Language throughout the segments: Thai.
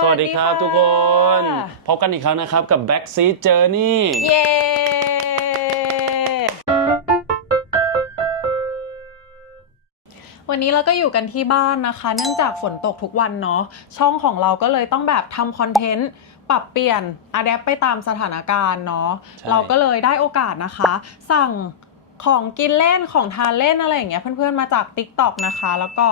สวัสดีครับทุกคน พบกันอีกครั้งนะครับกับ Back Seat Journey เย้วันนี้เราก็อยู่กันที่บ้านนะคะ เนื่องจากฝนตกทุกวันเนาะช่องของเราก็เลยต้องแบบทำคอนเทนต์ปรับเปลี่ยนอัดแอปไปตามสถานการณ์เนาะใช่เราก็เลยได้โอกาสนะคะ สั่งของกินเล่นของทานเล่นอะไรอย่างเงี้ยเพื่อนๆมาจาก TikTok นะคะ แล้วก็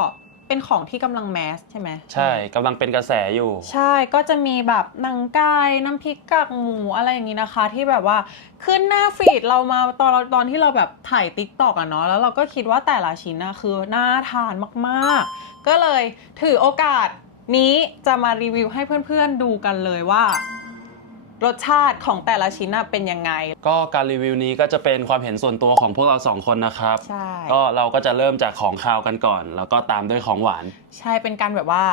เป็นของที่กำลังแมสใช่ไหมใช่กำลังเป็นกระแสอยู่ ใช่ก็จะมีแบบหนังไก่น้ำพริกกากหมูอะไรอย่างนี้นะคะ ที่แบบว่าขึ้นหน้าฟีดเรามาตอนเราตอนที่เราแบบถ่ายติ๊กตอกอะเนาะแล้วเราก็คิดว่าแต่ละชิ้นนะคือน่าทานมากๆ ก็เลยถือโอกาสนี้จะมารีวิวให้เพื่อนๆดูกันเลยว่า รสชาติของแต่ละชิ้นน่ะเป็นยังไง ก็การรีวิวนี้ก็จะเป็นความเห็นส่วนตัวของพวกเราสองคนนะครับ ใช่ ก็เราก็จะเริ่มจากของคาวกันก่อน แล้วก็ตามด้วยของหวาน ใช่เป็นการแบบว่า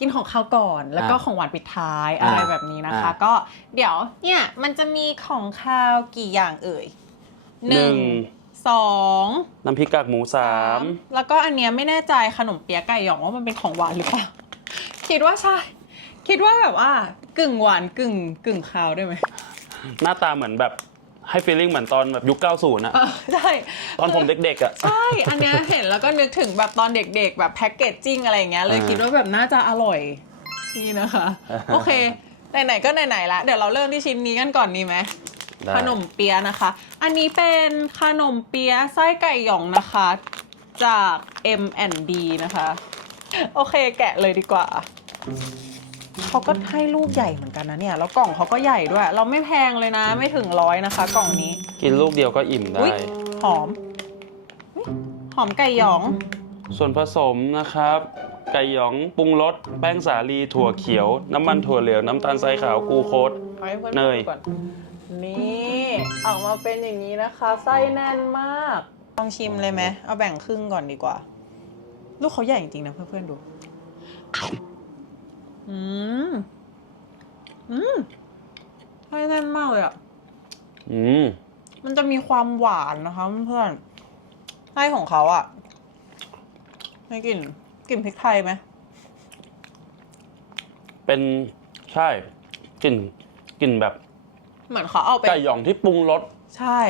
กินของข้าวก่อนแล้วก็อ่าของหวานปิดท้ายอะไรอ่าแบบนี้นะคะ อ่าก็เดี๋ยวเนี่ยมันจะมีของข้าวกี่อย่างเอ่ยหนึ่งสองน้ำพริกกากหมูสามแล้วก็อันเนี้ยไม่แน่ใจขนมเปี๊ยะไก่หยองว่ามันเป็นของหวานหรือเปล่า คิดว่าใช่ คิดว่าแบบว่า กึ่งหวานกึ่งกึ่งข้าวได้ไหมหน้าตาเหมือนแบบให้ฟีลลิ่งเหมือนตอนแบบยุค 90อะเออใช่ตอนผมเด็กๆอะใช่ อันเนี้ยเห็นแล้วก็นึกถึงแบบตอนเด็กๆ แบบแพ็กเกจจิ้งอะไรอย่างเงี้ยเลยอ่าคิดว่าแบบน่าจะอร่อยนี่นะคะโอเค ไหนๆก็ไหนๆละเดี๋ยวเราเริ่มที่ชิ้นนี้กันก่อนดีไหม ได้ขนมเปี๊ยะนะคะ อันนี้เป็นขนมเปี๊ยะไส้ไก่หยองนะคะ จาก M&D นะคะ โอเคแกะเลยดีกว่า เขาก็ให้ลูกใหญ่เหมือนกันนะเนี่ย แล้วกล่องเขาก็ใหญ่ด้วย เราไม่แพงเลยนะ ไม่ถึงร้อยนะคะ กล่องนี้ กินลูกเดียวก็อิ่มได้ อุ๊ยหอมอุ๊ยหอมไก่หยอง ส่วนผสมนะครับ ไก่หยองปรุงรสแป้งสาลีถั่วเขียว น้ำมันถั่วเหลืองน้ำตาลทรายขาวกลูโคสอาให้พื่อเนย ดูก่อนนี่ออกมาเป็นอย่างนี้นะคะ ไส้แน่นมาก ลองชิมเลยไหมเอาแบ่งครึ่งก่อนดีกว่า ลูกเขาใหญ่จริงๆนะเพื่อนๆดู อืม อืมไส้แน่นมากเลยอะ อืม มันจะมีความหวานนะคะเพื่อนๆไส้ของเขาอะไม่กลิ่นกลิ่นพริกไทยไหม เป็นใช่กลิ่นกลิ่นแบบเหมือนเขาเอาไป ไก่หยองที่ปรุงรสใช่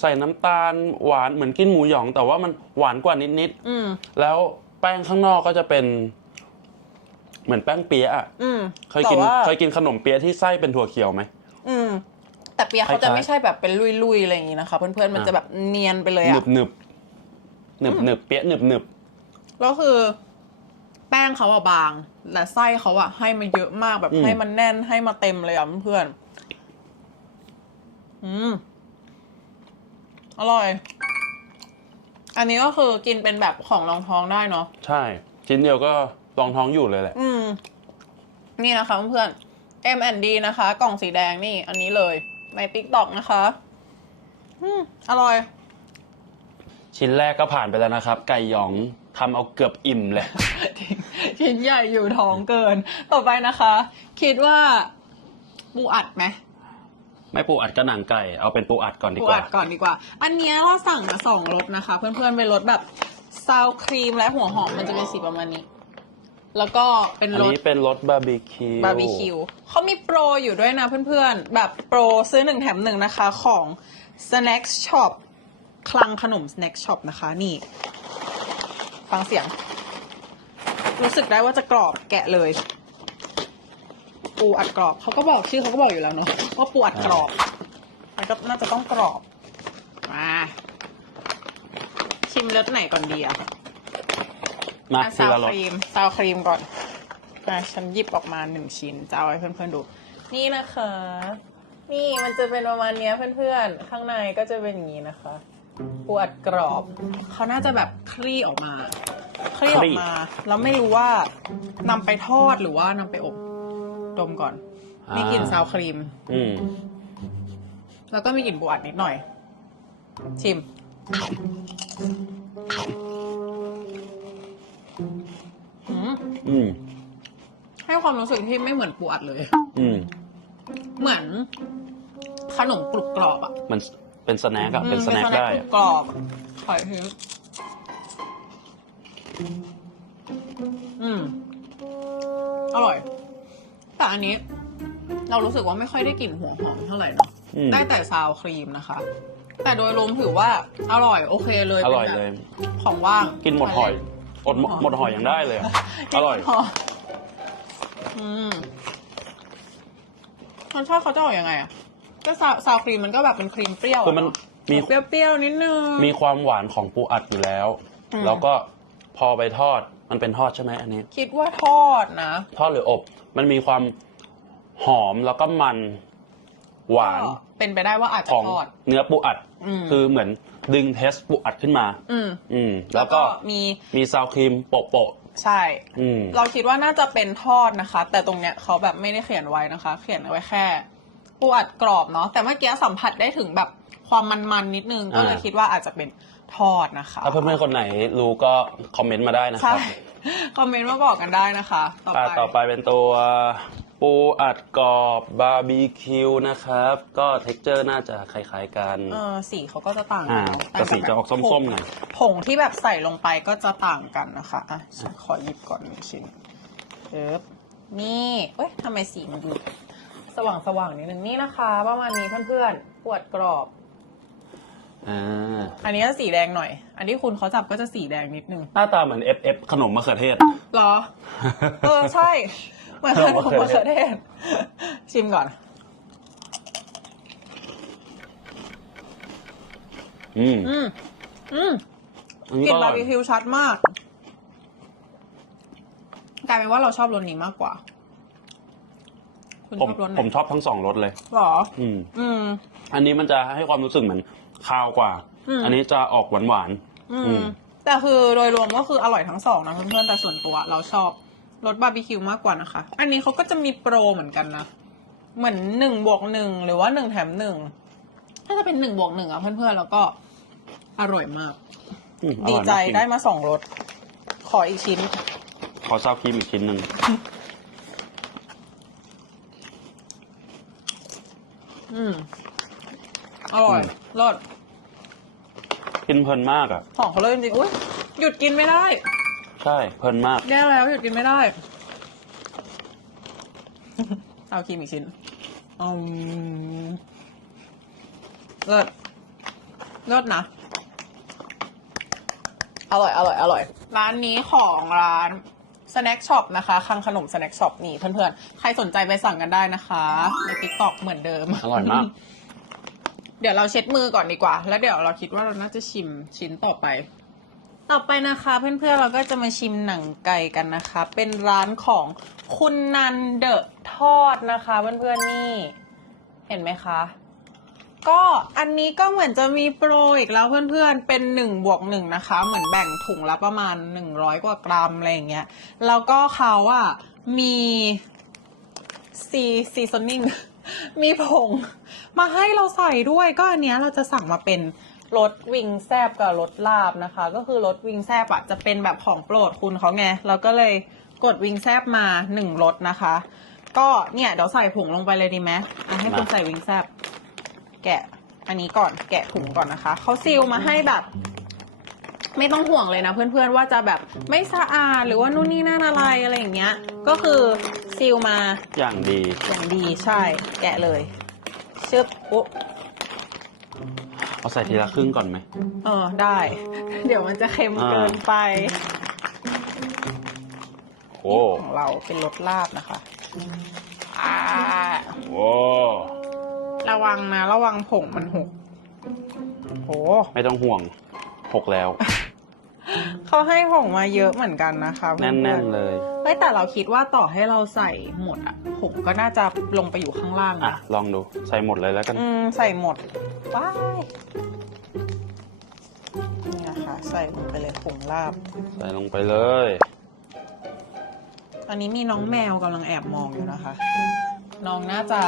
ใส่น้ำตาลหวานเหมือนกินหมูหยอง แต่ว่ามันหวานกว่านิดอืม ๆแล้วแป้งข้างนอกก็จะเป็น เหมือนแป้งเปี๊ยะอะอืมเคยกินแต่ว่า เคยกินขนมเปี๊ยะที่ไส้เป็นถั่วเขียวไหม อืมแต่เปียกเขาคล้ายๆจะไม่ใช่แบบเป็นลุยๆอะไรอย่างนี้นะคะ เพื่อนๆมันอะ จะแบบเนียนไปเลยหนึอะบหนึบหนึบหนึบเปี๊ยะหนึบหนึบแล้วคือ แป้งเขาอะบางแต่ไส้เขาอะให้มันเยอะมากแบบให้มันแน่นให้มาเต็มเลยอะเพื่อนๆอืมอร่อย อันนี้ก็คือกินเป็นแบบของรองท้องได้เนาะ ใช่ ชิ้นเดียวก็ รองท้องอยู่เลยแหละ อืม นี่นะคะเพื่อนๆ M&D นะคะ กล่องสีแดงนี่ อันนี้เลยใน TikTok นะคะ อืม อร่อย ชิ้นแรกก็ผ่านไปแล้วนะครับ ไก่หยองทำเอาเกือบอิ่มเลย ชิ้นใหญ่อยู่ท้องเกิน ต่อไปนะคะ คิดว่า ปูอัดไหมไม่ปูอัดก็หนังไก่ เอาเป็นปูอัดก่อนดีปูกว่าอัดก่อนดีกว่า อันเนี้ยเราสั่งมาสองรสนะคะ เพื่อนๆเป็นรสแบบซาวครีมและหัวหอมมันจะเป็นสีประมาณนี้ แล้วก็เป็นอันรสนี้เป็นรสบาร์บีคิว บาร์บีคิวเขามีโปรอยู่ด้วยนะเพื่อนๆ แบบโปรซื้อหนึ่งแถมหนึ่งนะคะของ Snack Shop คลังขนม Snack Shop นะคะนี่ ฟังเสียง รู้สึกได้ว่าจะกรอบแกะเลย ปูอัดกรอบเขาก็บอกชื่อเขาก็บอกอยู่แล้วเนาะว่าปูอัดกรอบ มันก็น่าจะต้องกรอบ มา ชิมรสไหนก่อนดีอะ มาอะทีซาวละรคสรีมซาวครีมก่อนอะฉันหยิบออกมาหนึ่งชิ้นจะเอาให้เพื่อนๆดู นี่นะคะ นี่มันจะเป็นประมาณเนี้ยเพื่อนๆ ข้างในก็จะเป็นอย่างนี้นะคะปวดกรอบ เขาน่าจะแบบคลี่ออกมา คลี่ออกมา แล้วไม่รู้ว่านำไปทอดหรือว่านำไปอบ ดมก่อน มีกลิ่นซาวครีม อืมแล้วก็มีกลิ่นปูอัดนิดหน่อย ชิมอืม อืม ให้ความรู้สึกที่ไม่เหมือนปูอัดเลย อืม เหมือน ขนมกรุบกรอบอะมันเป็นสแน็คอะเป็นสแน็คอืมได้กรุอะบกรอบขอยทิ้งอืม อร่อย แต่อันนี้ เรารู้สึกว่าไม่ค่อยได้กลิ่นหัวหอมเท่าไหร่เนาะอืมได้แต่ซาวครีมนะคะ แต่โดยรวมถือว่าอร่อยโอเคเลยอร่อยเลย ป็นแบบของว่างกินหมดหอย อดหมดหมดหอยยังได้เลยอะอร่อยกินหมดอืมรสชาติเขาจะออกยังไงอะก็ซาวซาวครีมมันก็แบบเป็นครีมเปรี้ยวะคือมันเนอะมี เปรี้ยวๆนิดนึง มีความหวานของปูอัดอยู่แล้ว อืม แล้วก็พอไปทอดมันเป็นทอดใช่ไหมอันนี้ คิดว่าทอดนะ ทอดหรืออบ มันมีความหอมแล้วก็มันหวานก็เป็นไปได้ว่าอาจจะของทอด เนื้อปูอัด อืม คือเหมือน ดึงเทสปูอัดขึ้นมา อืม อืม แล้วก็มีมีซาวครีมโปะโปะใช่ๆอืมเราคิดว่าน่าจะเป็นทอดนะคะ แต่ตรงเนี้ยเขาแบบไม่ได้เขียนไว้นะคะ เขียนไว้แค่ปูอัดกรอบเนาะแต่เมื่อกี้สัมผัสได้ถึงแบบความมันๆนิดนึงก็เลยอ่าคิดว่าอาจจะเป็นทอดนะคะถ้าเพื่อนๆคนไหนรู้ก็คอมเมนต์มาได้นะคใช่รับคอมเมนต์มาบอกกันได้นะคะ ต่ออ่าไปต่อไปเป็นตัว ปูอัดกรอบบาร์บีคิวนะครับ ก็เท็กเจอร์น่าจะคล้ายๆกัน เออสีเขาก็จะต่างกัอ่าเนแต่สีจะออกส้มๆหน่อยผงที่แบบใส่ลงไปก็จะต่างกันนะคะอะฉันขอหยิบก่อนหนึ่งชิ้นเอ๊บนี่เอ้ยทำไมสีมันดูสว่างสว่างๆนิดนึงนี่นะคะประมาณนี้เพื่อนๆปวดกรอบ อ่าอันนี้ก็สีแดงหน่อย อันที่คุณเขาจับก็จะสีแดงนิดนึงหน้าตาเหมือน FF ขนมมะเขือเทศ เหรอ เออใช่ เหมือนขนมมะเขือเทศ ชิมก่อน อืมอืมอืมอักลิ่นบาร์บีคิวชัดมาก กลายเป็นว่าเราชอบรสนี้มากกว่า คุณผมชอบรสไหนผมชอบทั้งสองรสเลย หรอ อืม อืม อันนี้มันจะให้ความรู้สึกเหมือนคาวกว่า อืม อันนี้จะออกหวานหวาน อือืม ม แต่คือโดยรวมก็คืออร่อยทั้งสองนะเพื่อนๆแต่ส่วนตัวเราชอบ รสบาร์บีคิวมากกว่านะคะ อันนี้เขาก็จะมีโปรเหมือนกันนะ เหมือนหนึ่งบวกหนึ่งหรือว่าหนึ่งแถมหนึ่ง ถ้าจะเป็นหนึ่งบวกหนึ่งอะเพื่อนๆ แล้วก็อร่อยมาก อืมอดีร่อยใจมากจริงได้มาสองรส ขออีกชิ้น ขอซาวครีมอีกชิ้นหนึ่งอืม อร่อยรสกินเพลินมากอะ ของเขาเลยจริงๆอุ้ยหยุดกินไม่ได้ ใช่เพลินมาก แย่แล้วหยุดกินไม่ได้ เอาครีมอีกชิ้นอืมเลิศเลิศนะ อร่อย อร่อย อร่อย ร้านนี้ของร้าน Snack Shop นะคะคังขนม Snack Shop นี่เพื่อนๆ ใครสนใจไปสั่งกันได้นะคะ ใน TikTok เหมือนเดิม อร่อยมาก เดี๋ยวเราเช็ดมือก่อนดีกว่า แล้วเดี๋ยวเราคิดว่าเราน่าจะชิมชิ้นต่อไป ต่อไปนะคะเพื่อนๆเราก็จะมาชิมหนังไก่กันนะคะ เป็นร้านของคุณนันเดอะทอดนะคะเพื่อนๆนี่ เห็นไหมคะ ก็อันนี้ก็เหมือนจะมีโปรอีกแล้วเพื่อนๆเป็นหนึ่งบวกหนึ่งนะคะ เหมือนแบ่งถุงละประมาณหนึ่งร้อยกว่ากรัมอะไรอย่างเงี้ยแล้วก็เขาอะมีซีซีซอนนิ่งมีผงมาให้เราใส่ด้วยก็อันเนี้ยเราจะสั่งมาเป็น รสวิงแซบกับรสลาบนะคะ ก็คือรสวิงแซบอะจะเป็นแบบของโปรดคุณเขาไงเราก็เลยกดวิงแซบมาหนึ่งรสนะคะ ก็เนี่ยเดี๋ยวใส่ผงลงไปเลยดีไหมอะให้คุณมาใส่วิงแซบแกะอันนี้ก่อนแกะถุงก่อนนะคะเขาซีลมาให้แบบ ไม่ต้องห่วงเลยนะเพื่อนๆว่าจะแบบไม่สะอาดหรือว่านู่นนี่นั่นอะไรอะไรอย่างเงี้ย ก็คือซีลมาอย่างดีอย่างดีใช่ แกะเลยชึบปุ๊บ เอาใส่ทีละครึ่งก่อนไหม เออได้ เดี๋ยวมันจะเค็มอ่า เกินไปโอ้ของเราเป็นรสลาบนะคะอ่าโอ้ระวังนะ ระวังผงมันหกโหไม่ต้องห่วงหกแล้ว เขาให้ผงมาเยอะเหมือนกันนะคะพื่แน่อนนๆๆเลย เฮ้ยแต่เราคิดว่าต่อให้เราใส่หมดอะผงก็น่าจะลงไปอยู่ข้างล่างอะนะลองดูใส่หมดเลยแล้วกัน อืม ใส่หมดว้ายนี่นะคะใส่ลงไปเลยผงลาบ ใส่ลงไปเลย ตอนนี้มีน้องแมวกำลังแอบมองอยู่นะคะ น้องน่าจะ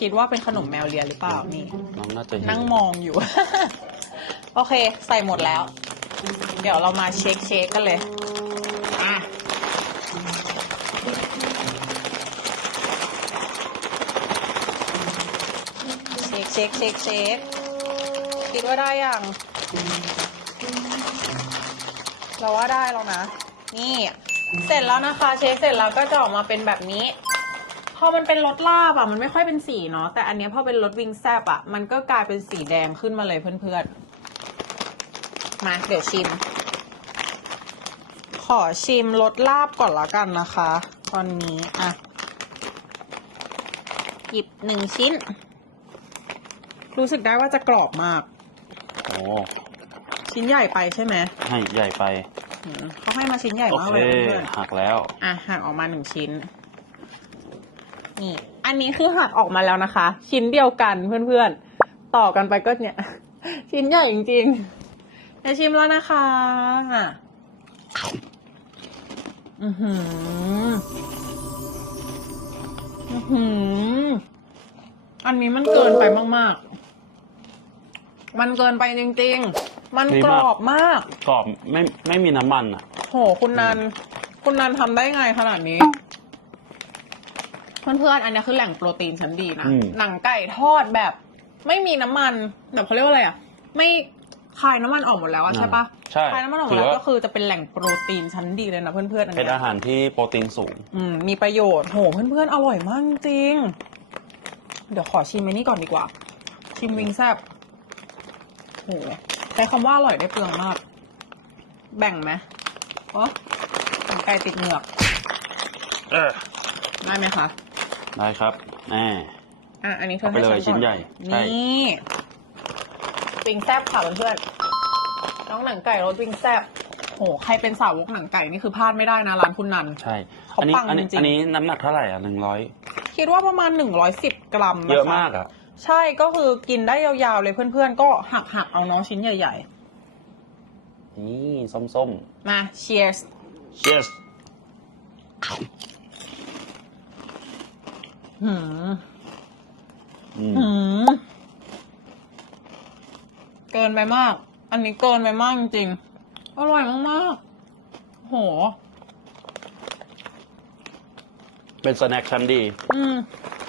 คิดว่าเป็นขนมแมวเลียหรือเปล่านี่ น้องน่าจะหิวนั่งมองอยู่ โอเค ใส่หมดแล้ว เดี๋ยวเรามาเช็คเช็คกันเลย ช็คเช็คเช็คเช็คคิดว่าได้ยังเราว่าได้แล้วนะ นี่ เสร็จแล้วนะคะ เช็คเสร็จแล้วก็จะออกมาเป็นแบบนี้ พอมันเป็นรสลาบอะมันไม่ค่อยเป็นสีเนาะ แต่อันนี้พอเป็นรสวิงแซบอะมันก็กลายเป็นสีแดงขึ้นมาเลยเพื่อนๆ มาเดี๋ยวชิม ขอชิมรสลาบก่อนละกันนะคะ ตอนนี้อะ หยิบหนึ่งชิ้น รู้สึกได้ว่าจะกรอบมาก โอ้ชิ้นใหญ่ไปใช่ไหมให้ใหญ่ไปอืมเขาให้มาชิ้นใหญ่โอมากเคเลยเพื่อนหักแล้ว ๆอะหักออกมาหนึ่งชิ้น นี่ อันนี้คือหักออกมาแล้วนะคะ ชิ้นเดียวกันเพื่อนๆ ต่อกันไปก็เนี่ย ชิ้นใหญ่จริงๆจะชิมแล้วนะคะอะอือหือ อือหือ อันนี้มันเกินไปมากๆ มันเกินไปจริง ๆ มันดีกรมากอบมาก กรอบไม่ไม่มีน้ำมันอะ โห คุณนัน คุณนันทำได้ไงขนาดนี้ เพื่อนๆ อันนี้คือแหล่งโปรตีนชั้นดีนะ อืม หนังไก่ทอดแบบ ไม่มีน้ำมัน แบบเขาเรียกว่าอะไรอะ ไม่คายน้ำมันออกหมดแล้วอะใช่ปะใช่คายน้ำมันออกหมถืดอแล้วว่าก็คือจะเป็นแหล่งโปรตีนชั้นดีเลยนะเพื่อนๆ อันเป็นเนี้ย อาหารที่โปรตีนสูง อืมมีประโยชน์โหเพื่อนๆ อร่อยมากจริง เดี๋ยวขอชิมไอ้นี่ก่อนดีกว่า ชิมวิงแซบ โหใช้คำว่าอร่อยได้เปลืองมาก แบ่งไหมโอ้หนังไก่ติดเหงือกเออได้ไหมคะได้ครับแน่อะอันนี้เธอเอาไปให้เลยฉันก่อนชิ้นใหญ่ใช่ นี่วิงแซบค่ะเพื่อนๆน้องหนังไก่รสวิงแซบโหใครเป็นสาวกหนังไก่นี่คือพลาดไม่ได้นะร้านคุณนัน ใช่ เขาอันนี้ปังอันนี้จริงๆ อันนี้น้ำหนักเท่าไหร่อะหนึ่งร้อยคิดว่าประมาณหนึ่งร้อยสิบกรัมนะคะเยอะมากอะ ใช่ก็คือกินได้ยาวๆเลยเพื่อนๆ ก็หักหักๆเอาน้องชิ้นใหญ่นี่ส้มๆ มา cheers ๆ cheers หืมอืมหืมเกินไปมาก อันนี้เกินไปมากจริงๆอร่อยมากๆโห เป็นสแน็คชั้นดี อืม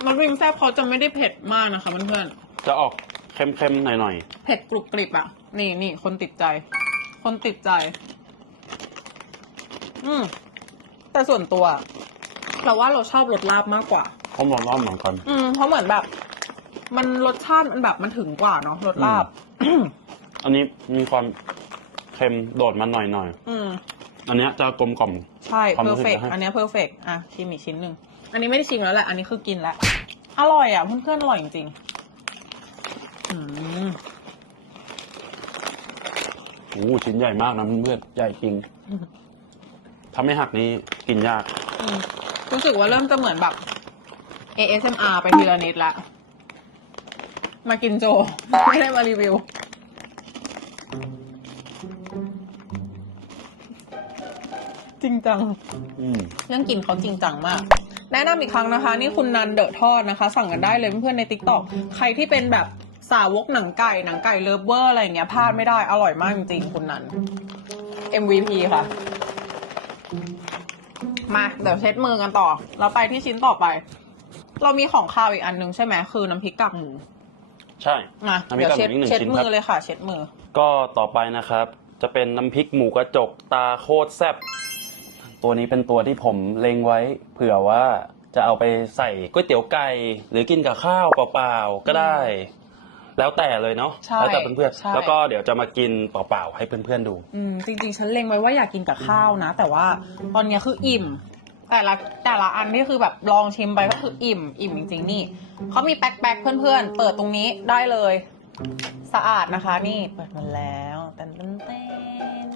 มันวิงแซบเขาจะไม่ได้เผ็ดมากนะคะเพื่อนจะออกเค็มๆหน่อยๆเผ็ดกรุบกริบอะ นี่นี่คนติดใจ คนติดใจ อืมแต่ส่วนตัวเราว่าเราชอบรสลาบมากกว่าๆเขาบอกร้อนเหมือนกัน อืมเพราะเหมือนแบบ มันรสชาติมันแบบมันถึงกว่าเนาะรสลาบ อันนี้มีความเค็มโดดมาหน่อยอืมๆอันเนี้ยจะกลมกล่อม ใช่ ความเพอรู้ร์สึกเฟกนะฮะ อันเนี้เพอร์เฟกอะชิมอีกชิ้นหนึ่ง อันนี้ไม่ได้ชิมแล้วแหละ อันนี้คือกินแล้ว อร่อยอะ เพื่อนๆอร่อยจริงๆอืมโอ้โหชิ้นใหญ่มากนะเพื่อนๆใหญ่จริง ถ้าไม่หักนี้กินยาก อืมรู้สึกว่าเริ่มจะเหมือนแบบ ASMR ไปทีละนิดละ มากินโจ ไม่ได้มารีวิว จริงจัง อืม เรื่องกินเขาจริงจังมาก แนะนำอีกครั้งนะคะ นี่คุณนันเดอะทอดนะคะ สั่งกันได้เลยเพื่อนๆใน t ิ k t o k ใครที่เป็นแบบสาวกหนังไก่ หนังไก่เลิฟเวอร์อะไรอย่างเงี้ยพลาดไม่ได้อร่อยมากจริงๆคุณนัน MVP ค่ะ มาเดี๋ยวเช็ดมือกันต่อ เราไปที่ชิ้นต่อไป เรามีของคาวอีกอันนึงใช่ไหมคือน้ำพริกกากหมูใช่มาน้ำพริกเดี๋ยวกากหมูเช็ดอีกหนึ่งเช็ดชิ้นมืครับ อเลยค่ะ เช็ดมือ ก็ต่อไปนะครับ จะเป็นน้ำพริกหมูกระจกตาโคตรแซ่บ ตัวนี้เป็นตัวที่ผมเล็งไว้ เผื่อว่าจะเอาไปใส่ก๋วยเตี๋ยวไก่หรือกินกับข้าวเปล่าๆก็ได้ แล้วแต่เลยเนาะใช่แล้วแต่เพื่อนใช่ ๆแล้วก็เดี๋ยวจะมากินเปล่าๆให้เพื่อนๆดู อืมจริงๆ ฉันเล็งไว้ว่าอยากกินกับข้าวนะ แต่ว่าตอนเนี้ยคืออิ่ม แต่ละแต่ละอันที่คือแบบลองชิมไปก็คืออิ่ม อิ่มจริง ๆ นี่เขามีแป๊กแป๊กเพื่อนๆ เปิดตรงนี้ได้เลย สะอาดนะคะ นี่เปิดมาแล้วเต้นเต้นเต้น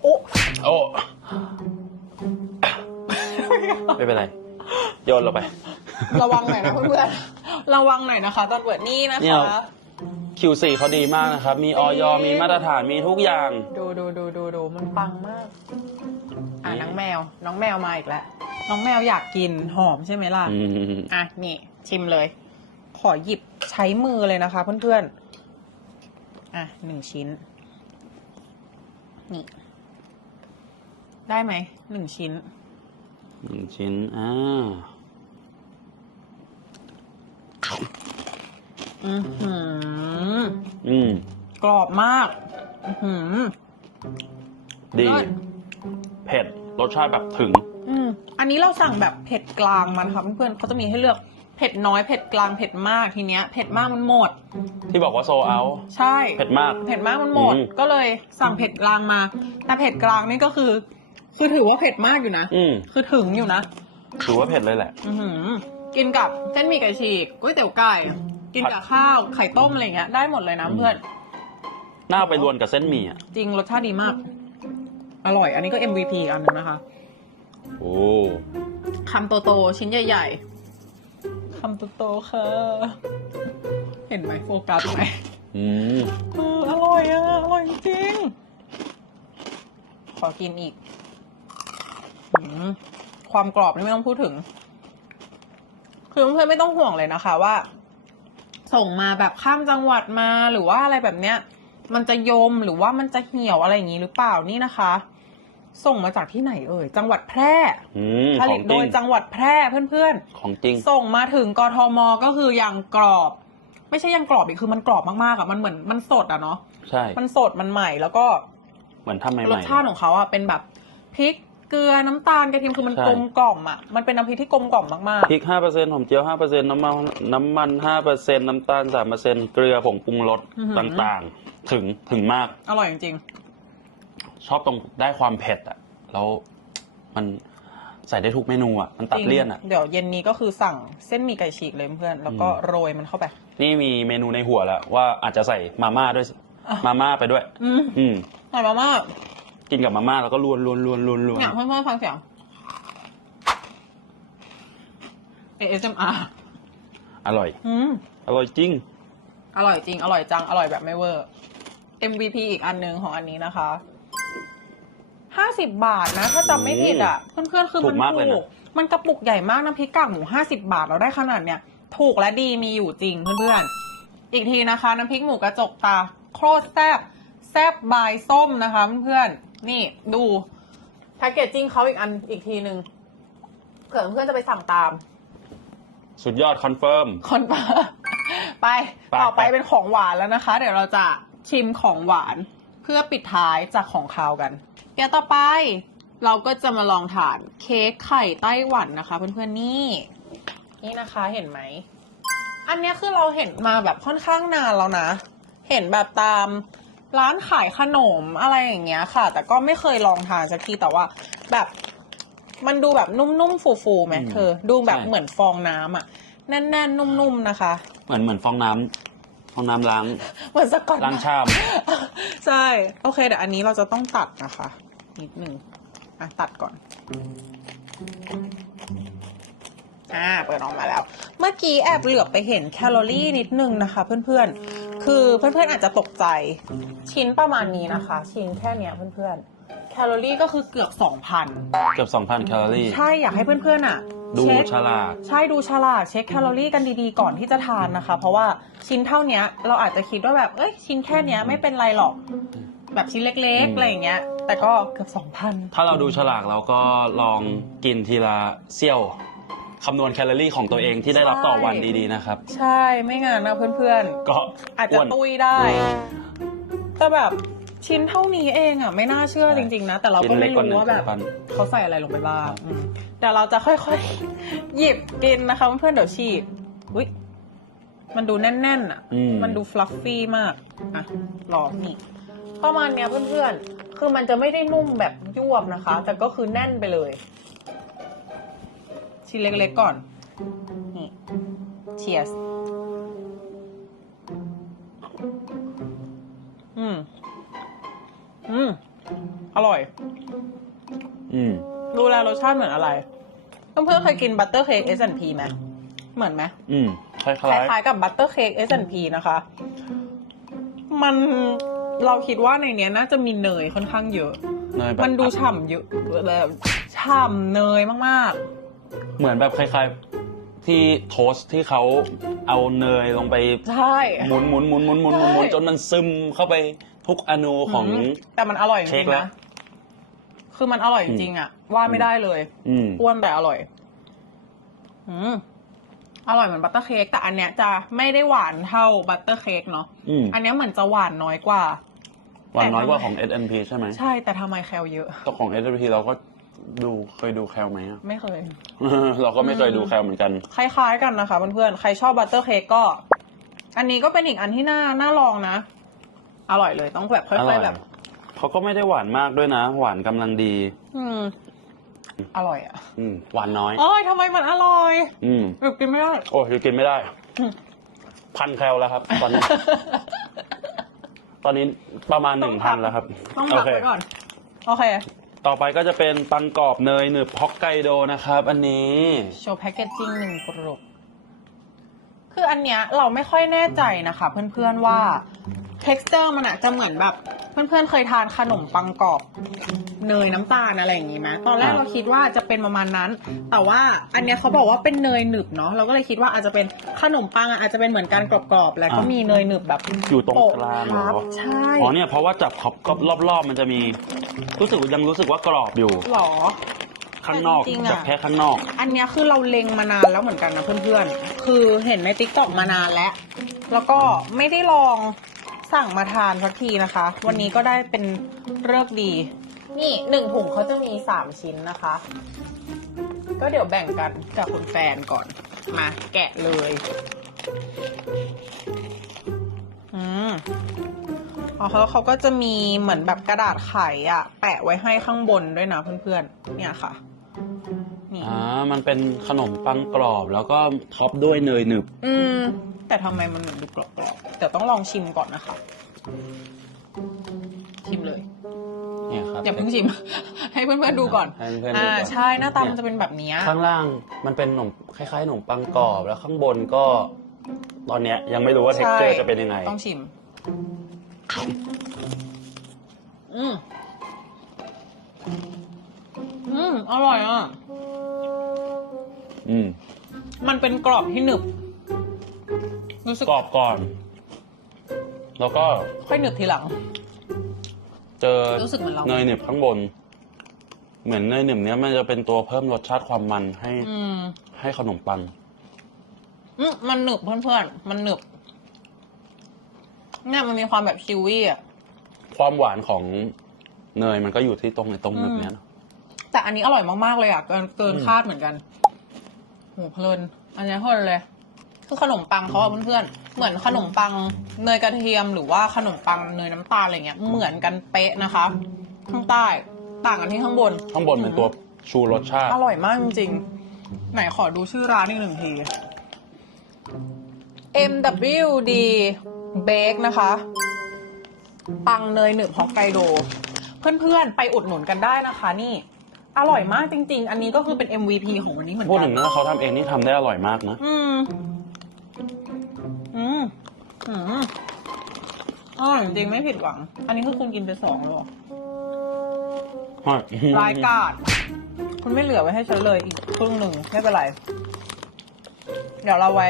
โอ้โอ้ ไม่เป็นไร โยนลงไป ระวังหน่อยนะเพื่อนๆ ระวังหน่อยนะคะตอนเปิดนี่นะเนี่ย คะ Q4 เขาดีมากนะครับ มีออยมีมาตรฐานมีทุกอย่าง ดูดูดูดูดูมันปังมาก อะนี่ น้องแมว น้องแมวมาอีกแล้ว น้องแมวอยากกินหอมใช่ไหมล่ะ อืมอะนี่ ชิมเลย ขอหยิบใช้มือเลยนะคะเพื่อนๆ อะหนึ่งชิ้น นี่ ได้ไหม หนึ่งชิ้น หนึ่งชิ้น อ่า อือหือ อืม กรอบมาก อือหือ ดี เลิศ เผ็ด รสชาติแบบถึง อืมอันนี้เราสั่งแบบเผ็ดกลางมันค่ะเพื่อนๆเขาจะมีให้เลือกเผ็ดน้อยเผ็ดกลางเผ็ดมากทีเนี้ยเผ็ดมากมันหมด ที่บอกว่าโซเอา ใช่ เผ็ดมาก เผ็ดมากมันหมด อืม ก็เลยสั่งเผ็ดกลางมา แต่เผ็ดกลางนี่ก็คือ คือถือว่าเผ็ดมากอยู่นะ อืมคือถึงอยู่นะ ถือว่าเผ็ดเลยแหละ อือหือกินกับเส้นหมี่ไก่ฉีกก๋วยเตี๋ยวไก่ กินกับข้าวไข่ต้มอะไรเงี้ยได้หมดเลยนะอืม เพื่อน น่าเอาไปรวนกับเส้นหมี่อะ จริงรสชาติดีมาก อร่อย อันนี้ก็ MVP อีกอันหนึงนะคะโอ้ คำโตๆชิ้นใหญ่ๆคำโตๆค่ะ เห็นไหมโฟกัสไหมอืม เอออร่อยอะ อร่อยจริง ขอกินอีก อืมความกรอบนี่ไม่ต้องพูดถึง คือเพื่อนๆไม่ต้องห่วงเลยนะคะว่า ส่งมาแบบข้ามจังหวัดมาหรือว่าอะไรแบบเนี้ย มันจะยมหรือว่ามันจะเหี่ยวอะไรอย่างนี้หรือเปล่านี่นะคะ ส่งมาจากที่ไหนเอ่ยจังหวัดแพร่อืมผขลิอตงโดจริงยจังหวัดแพร่เพื่อนของจริง ๆ ส่งมาถึงกทมก็คือยังกรอบ ไม่ใช่ยังกรอบอีกคือมันกรอบมากๆอะมันเหมือนมันสดอะเนาะใช่ มันสดมันใหม่แล้วก็ เหมือนทำใหม่รสชาติของเขาอะเป็นแบบพริก เกลือน้ำตาลกระเทียมคือมันใช่ กลมกล่อมอะ มันเป็นน้ำพริกที่กลมกล่อมมากพริกห้าเปอร์เซ็นต์หอมเจียวห้าเปอร์เซ็นต์น้ำมันน้ำมันห้าเปอร์เซ็นต์น้ำตาลสามเปอร์เซ็นต์เกลือผงปรุงรสต่างๆ ถึงถึงมาก ๆ อร่อยจริงชอบตรงได้ความเผ็ดอะ แล้วมันใส่ได้ทุกเมนูอะ มันๆตัดจริงเลี่ยนอะ เดี๋ยวเย็นนี้ก็คือสั่งเส้นหมี่ไก่ฉีกเลยเพื่อน แล้วก็อืม โรยมันเข้าไป นี่มีเมนูในหัวแล้วว่าอาจจะใส่มาม่าด้วย อะ มาม่าไปด้วย อืมอืมอร่อยมาก กินกับมาม่าแล้วก็ลวนลวนลวนลวนลๆวนเนี่ยเพื่อนๆฟังเสียง ASMR อร่อย อืมอร่อยจริง อร่อยจริง อร่อยจัง อร่อยแบบไม่เวอร์ MVP อีกอันหนึ่งของอันนี้นะคะห้าสิบบาทนะ ถ้าจำไม่ผิดอะ เพื่อนๆคือมันถูกมากเลยนะถูก มันกระปุกใหญ่มากน้ำพริกกากหมูห้าสิบาทเราได้ขนาดเนี้ยถูกและดีมีอยู่จริงเพื่อนๆ อีกทีนะคะ น้ำพริกหมูกระจกตาโคตรแซบแซบบายส้มนะคะเพื่อนๆ นี่ดูแพคเกจจิ้งเขาอีกอันอีกทีหนึ่งเผื่อเพื่อนๆจะไปสั่งตาม สุดยอดคอนเฟิร์ม คนปาไป ไปต่อไปไป เป็นของหวานแล้วนะคะ เดี๋ยวเราจะชิมของหวานเพื่อปิดท้ายจากของคาวกันเดี๋ยวต่อไป เราก็จะมาลองทานเค้กไข่ไต้หวันนะคะ เพื่อนๆนี่ นี่นะคะเห็นไหม อันเนี้ยคือเราเห็นมาแบบค่อนข้างนานแล้วนะ เห็นแบบตาม ร้านขายขนมอะไรอย่างเงี้ยค่ะ แต่ก็ไม่เคยลองทานสักทีแต่ว่า แบบมันดูแบบนุ่มๆฟูๆไหมอืมเธอ ดูแบบใช่ เหมือนฟองน้ำอะแน่นๆ นุ่มๆนะคะ เหมือนเหมือนฟองน้ำฟองน้ำล้างเหมือนสกอตล้างชาม ใช่ โอเคเดี๋ยวอันนี้เราจะต้องตัดนะคะ นิดหนึ่งอะตัดก่อน อ่าเปิดออกมาแล้ว เมื่อกี้แอบเหลือบไปเห็นแคลอรี่นิดนึงนะคะ เพื่อนๆ คือเพื่อนๆอาจจะตกใจชิ้นประมาณนี้นะคะ ชิ้นแค่เนี้ยเพื่อนๆแคลอรี่ก็คือเกือบสองพันเกือบ 2,000 แคลอรี่ ใช่อยากให้เพื่อนๆอะดูเช็คฉลากใช่ดูฉลากเช็คแคลอรี่กันดีๆก่อนที่จะทานนะคะ เพราะว่าชิ้นเท่าเนี้ยเราอาจจะคิดว่าแบบเอ้ยชิ้นแค่เนี้ยไม่เป็นไรหรอก แบบชิ้นเล็กอืมๆอะไรอย่างเงี้ย แต่ก็เกือบสองพันถ้าเราดูฉลากเราก็ลองกินทีละเซี่ยว คำนวณแคลอรี่ของตัวเองที่ได้รับต่อวันดีๆนะครับ ใช่ไม่งานนะเพื่อนก็ๆ อาจจะอ้วน ตุยได้ แต่แบบชิ้นเท่านี้เองอะ ไม่น่าเชื่อจริง ๆ นะ แต่เราก็ไม่รู้ว่าแบบชิ้นเล็กกว่าหนึ่งพันเขาใส่อะไรลงไปบ้างอืมแต่เราจะค่อยๆ หยิบกินนะคะเพื่อนๆเดี๋ยวฉีกอุ้ยมันดูแน่นๆอะ อืม มันดูฟลัฟฟี่มาก อะลองนี่ ประมาณเนี้ยเพื่อนๆ คือมันจะไม่ได้นุ่มแบบยวบนะคะ แต่ก็คือแน่นไปเลย ชิ้นเล็กๆก่อน นี่เชียสอืม อืม อร่อย อืม ดูแลรสชาติเหมือนอะไร เพื่อนๆเคยกินบัตเตอร์เค้ก S&P ไหมเหมือนไหมอืมคล้ายคล้ายๆกับบัตเตอร์เค้ก S&P นะคะ มันเราคิดว่าในเนี้ยน่าจะมีเนยค่อนข้างเยอะๆเนยแบบมันดูฉ่ำเยอะแบบฉ่ำเนยมาก เหมือนแบบคล้ายๆที่โทสต์ที่เขาเอาเนยลงไปๆใช่ หมุนหมุนหมุนหมุนหมุนหมุนหมุนใช่ จนมันซึมเข้าไปทุกอนูของ มแต่มันอร่อยจเค้ริกงแล้ๆวนะ คือมันอร่อยจริงๆอะว่าไม่ได้เลยอืมอ้วนแต่อร่อย อืมอร่อยเหมือนบัตเตอร์เค้กแต่อันเนี้ยจะไม่ได้หวานเท่าบัตเตอร์เค้กเนาะอืมอันเนี้ยเหมือนจะหวานน้อยกว่า หวานน้อยกว่าของ S&P ใช่ไหมใช่แต่ทำไมแคลเยอะตัวของ S&P เราก็ ดูเคยดูแคลไหมอะ ไม่เคย เราก็ไม่เคยดูแคลเหมือนกัน คล้ายๆกันนะคะเพื่อนๆ ใครชอบบัตเตอร์เค้กก็ อันนี้ก็เป็นอีกอันที่น่าน่าลองนะ อร่อยเลยต้องแบบค่อร่ออยยๆแบบ เขาก็ไม่ได้หวานมากด้วยนะ หวานกำลังดี อืม อร่อยอะอืมหวานน้อย โอ้ยทำไมมันอร่อยอืมแบบกินไม่ได้ โอ้ยกินไม่ได้พันแคลแล้วครับ ตอนนี้ ตอนนี้ประมาณหนึ่งพันแล้วครับ ต้องโอพักเค ไว้ก่อน โอเค ต่อไปก็จะเป็นปังกรอบเนยหนึบฮอกไกโดนะครับ อันนี้ โชว์แพคเกจจิ้งหนึ่งกรุบคืออันเนี้ยเราไม่ค่อยแน่ใจนะคะ เพื่อนๆว่า texture มันอะจะเหมือนแบบเพื่อนๆเคยทานขนมปังกรอบเนยน้ำตาลอะไรอย่างงี้ไหมตอนแรกอ่าเราคิดว่าจะเป็นประมาณนั้น แต่ว่าอันเนี้ยเขาบอกว่าเป็นเนยหนึบเนาะเราก็เลยคิดว่าอาจจะเป็นขนมปังอะอาจจะเป็นเหมือนกันกรอบๆแล้วก็มีเนยหนึบแบบอยู่ตรงกลางเหรโปะอทับใช่อ๋อเนี่ยเพราะว่าจับขอบก็รอบๆมันจะมี รู้สึกยังรู้สึกว่ากรอบอยู่หรอข้างนอกแต่จริงๆอะจับแค่ข้างนอก อันเนี้ยคือเราเล็งมานานแล้วเหมือนกันนะเพื่อนๆ คือเห็นในติ๊กต็อกมานานแล้ว แล้วก็ไม่ได้ลอง สั่งมาทานสักทีนะคะ วันนี้ก็ได้เป็นเลิกษ์ดี นี่หนึ่งถุงเขาจะมีสามชิ้นนะคะ ก็เดี๋ยวแบ่งกันกับคุณแฟนก่อน มาแกะเลย อืมอ๋อเขาเขาก็จะมีเหมือนแบบกระดาษไขอะแปะไว้ให้ข้างบนด้วยนะเพื่อนๆ เนี่ยค่ะ นี่ อ่า มันเป็นขนมปังกรอบแล้วก็ท็อปด้วยเนยหนึบ อืม แต่ทำไมมันเหมือนดูกรอบๆแต่ต้องลองชิมก่อนนะคะ ชิมเลย เนี่ยครับอย่าเพิ่งชิม ให้เพื่อนๆดูก่อนให้เพื่อนๆดูอ่าก่อนใช่หน้าตามันจะเป็นแบบเนี้ยข้างล่างมันเป็นขนมคล้ายๆขนมปังกรอบแล้วข้างบนก็ ตอนเนี้ยยังไม่รู้ว่าเท็กเจอร์จะเป็นยังไง ต้องชิม อืมอืมอร่อยอะ อืม มันเป็นกรอบที่หนึบ รู้สึกกรอบก่อน แล้วก็ค่อยหนึบทีหลัง เจอรู้สึกเหมือนเรา เนยหนึบข้างบน เหมือนเนยหนึบเนี้ยมันจะเป็นตัวเพิ่มรสชาติความมันให้อืมให้ขนมปัง อืมมันหนึบเพื่อนๆ มันหนึบเนี่ยมันมีความแบบชิวี่อะ ความหวานของเนยมันก็อยู่ที่ตรงในตรงหนึบเนี้ยเนอะ แต่อันนี้อร่อยมากๆเลยอะ เกินเกินอืม คาดเหมือนกันโหเพลิน อันนี้เพลินเลย คือขนมปังเขาอะเพื่อนๆ เหมือนขนมปังเนยกระเทียมหรือว่าขนมปังเนยน้ำตาลอะไรเงี้ยเหมือนกันเป๊ะนะคะ ข้างใต้ต่างกันที่ข้างบน ข้างบนเป็นตัวชูรสชาติ อร่อยมากจริงๆ ไหนขอดูชื่อร้านอีกหนึ่งที MWD Bake นะคะ ปังเนยหนึบฮอกไกโด เพื่อนๆ ไปอุดหนุนกันได้นะคะ นี่ อร่อยมากจริง ๆ อันนี้ก็คือเป็น MVP ของวันนี้เหมือนพูดกัถึงนะเขาทำเองนี่ทำได้อร่อยมากนะ อืม อืมอืมอร่อยจริงๆไม่ผิดหวัง อันนี้คือคุณกินไปสองแล้วเหรอรายการคุณไม่เหลือไว้ให้ฉันเลยอีกครึ่งหนึ่งไม่เป็นไร เดี๋ยวเราไว้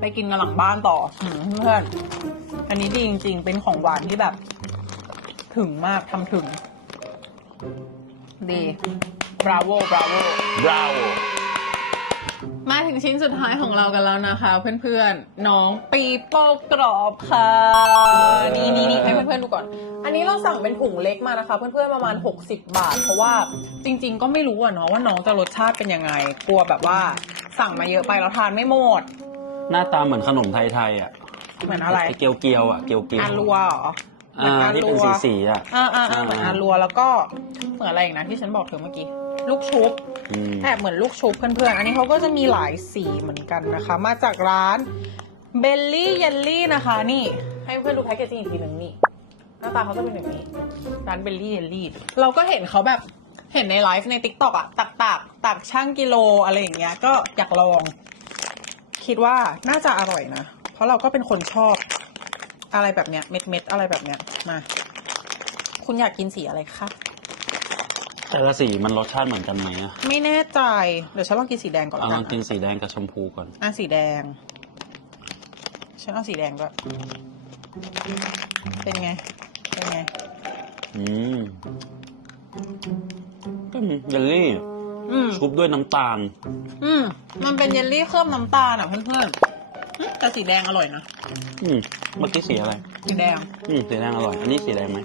ไปกินกันหลังบ้านต่ออืมเพื่อน อันนี้ดีจริง ๆ เป็นของหวานที่แบบ ถึงมากทำถึง ดี บราโวบราโวบราว มาถึงชิ้นสุดท้ายของเรากันแล้วนะคะ เพื่อนๆ น้องปีโป้กรอบค่ะ นี่นี่นี่ให้เพื่อนๆดูก่อน อันนี้เราสั่งเป็นถุงเล็กมานะคะ เพื่อนๆประมาณ 60 บาท เพราะว่าจริง ๆ ก็ไม่รู้อะเนาะว่าน้องจะรสชาติเป็นยังไง กลัวแบบว่าสั่งมาเยอะไปแล้วทานไม่หมด หน้าตาเหมือนขนมไทยๆอะเหมือนอะไร เกียวเกียวๆอะเกียวเกียวอารัวเหรอเหมือนอ่าอาที่รัเป็นวสีๆอะ อ่าอ่าอ่าเหมือนอารัวแล้วก็เหมือนอะไรอีกนะที่ฉันบอกเธอเมื่อกี้ ลูกชุบอืม แอบเหมือนลูกชุบเพื่อนๆ อันนี้เขาก็จะมีหลายสีเหมือนกันนะคะ มาจากร้านเบลลี่เยลลี่นะคะ นี่ ให้เพื่อนดูแพ็กเกจจิ้งอีกทีหนึ่งนี่หน้าตาเขาจะเป็นแบบนี้ ร้านเบลลี่เยลลี่เราก็เห็นเขาแบบเห็นในไลฟ์ในติ๊กต็อกอะตักตักตักช่างกิโลอะไรอย่างเงี้ย ก็อยากลอง คิดว่าน่าจะอร่อยนะ เพราะเราก็เป็นคนชอบอะไรแบบเนี้ยเม็ดเม็ดๆอะไรแบบเนี้ยมา คุณอยากกินสีอะไรคะ แต่ละสีมันรสชาติเหมือนกันไหมอะไม่แน่ใจ เดี๋ยวฉันลองกินสีแดงก่อนเอาละลกัอนงกินสีแดงกับชมพูก่อน อะสีแดง ฉันเอาสีแดงด้วยเป็นไง เป็นไง อืมก็มีเยลลี่อืม ชุบด้วยน้ำตาล อืม มันเป็นเยลลี่เคลือบน้ำตาลอะเพื่อนๆอืมแต่สีแดงอร่อยนะ อืมเมื่อกี้สีอะไร สีแดง อืมสีแดงอร่อย อันนี้สีแดงไหม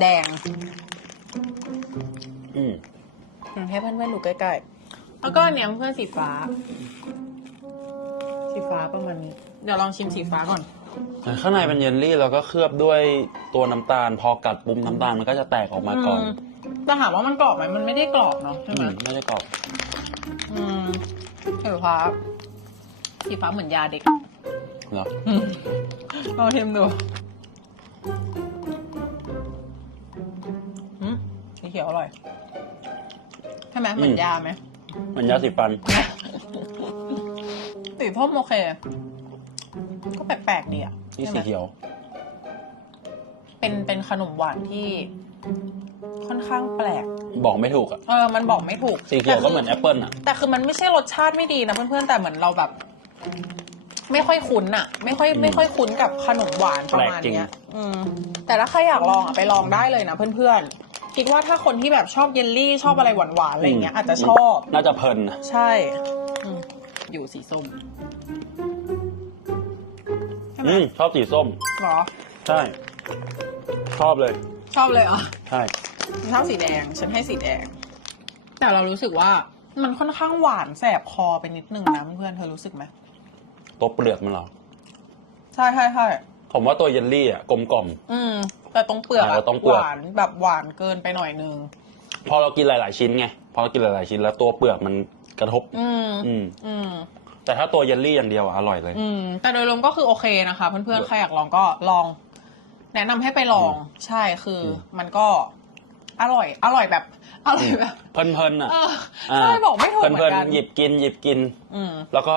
แดง อืมอืมให้เพื่อนๆดูใกล้ๆแล้วก็อันเนี้ยเพื่อนๆสีฟ้า สีฟ้าประมาณนี้ เดี๋ยวลองชิมสีฟ้าก่อน ข้างในเป็นเยลลี่แล้วก็เคลือบด้วยตัวน้ำตาล พอกัดปุ๊บน้ำตาลมันก็จะแตกออกมาก่อนมแต่ถามว่ามันกรอบไหมมันไม่ได้กรอบเนาะใช่อืไหมมไม่ได้กรอบ อืมสีฟ้าสีฟ้าเหมือนยาเด็กเหรอ อืมลองชิมดูอืมสีเขียวอร่อยใช่ไหมเหมือนยาไหมมันยาสีฟัน สีส้มโอเค ก็แปลกๆดีอะนี่ใช่สีไหมเขียว เป็นเป็นขนมหวานที่ค่อนข้างแปลก บอกไม่ถูกอะ เออ มันบอกไม่ถูก สีเขียวก็แต่คืเหมือนแอปเปิลอะ แต่คือมันไม่ใช่รสชาติไม่ดีนะเพื่อนๆ แต่เหมือนเราแบบ ไม่ค่อยคุ้นอะไม่ค่อยอืมไม่ค่อยคุ้นกับขนมหวานประมาณแปลกจริงเนี้ย อืม แต่ถ้าใครอยากลองอะไปลองได้เลยนะเพื่อนๆ คิดว่าถ้าคนที่แบบชอบเยลลี่ชอบอะไรหวานๆอะไรอย่างเงี้ยอาจจะชอบ น่าจะเพลินนะใช่อืมอยู่สีส้มใช่ไหมอืมชอบสีส้ม หรอ ใช่ ชอบเลย ชอบเลยเหรอะใช่ ชอบสีแดง ฉันให้สีแดง แต่เรารู้สึกว่ามันค่อนข้างหวานแสบคอไปนิดนึงนะเพื่อนๆเธอรู้สึกไหมตัวเปลือกมันเหรอ ใช่ใช่ใช่ ผมว่าตัวเยลลี่อะกลมกล่อม อืม แต่ตรงเปลือกเออะอตรงเปลืหอก วานแบบหวานเกินไปหน่อยนึง พอเรากินหลาย ๆ ชิ้นไงพอเรากินหลาย ๆ ชิ้นแล้วตัวเปลือกมันกระทบ อืม อืม อืม แต่ถ้าตัวเยลลี่อย่างเดียวอะอร่อยเลย อืม แต่โดยรวมก็คือโอเคนะคะ เพื่อนๆ ใครอยากลองก็ลอง แนะนำให้ไปลอง ใช่คืออม มันก็อร่อย อร่อยแบบ อร่อยแบบ เพลินๆอะเออ ใช่บอกไม่ถูกเหมืเพลิอนนกัน ๆหยิบกินหยิบกิน อืม แล้วก็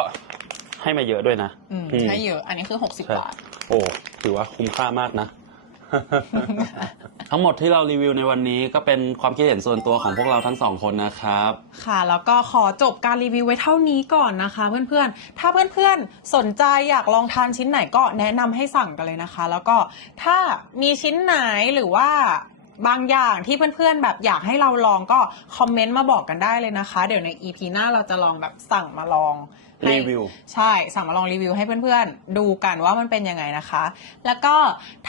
ให้มาเยอะด้วยนะ อืมอืม ให้เยอะ อันนี้คือหกสิบใช่ บาท โอ้ถือว่าคุ้มค่ามากนะ ทั้งหมดที่เรารีวิวในวันนี้ก็เป็นความคิดเห็นส่วนตัวของพวกเราทั้งสองคนนะครับ ค่ะ แล้วก็ขอจบการรีวิวไว้เท่านี้ก่อนนะคะ เพื่อนๆ ถ้าเพื่อนๆ สนใจอยากลองทานชิ้นไหนก็แนะนำให้สั่งกันเลยนะคะ แล้วก็ถ้ามีชิ้นไหนหรือว่าบางอย่างที่เพื่อนๆ แบบอยากให้เราลองก็คอมเมนต์มาบอกกันได้เลยนะคะ เดี๋ยวใน EP หน้าเราจะลองแบบสั่งมาลอง รีวิว ใช่สั่งมาลองรีวิวให้เพื่อนๆ ดูกันว่ามันเป็นยังไงนะคะ แล้วก็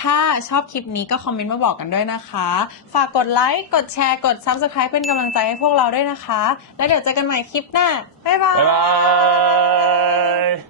ถ้าชอบคลิปนี้ก็คอมเมนต์มาบอกกันด้วยนะคะ ฝากกดไลค์กดแชร์กด Subscribe เป็นกำลังใจให้พวกเราด้วยนะคะ แล้วเดี๋ยวเจอกันใหม่คลิปหน้า บ๊ายบายบ๊ายบาย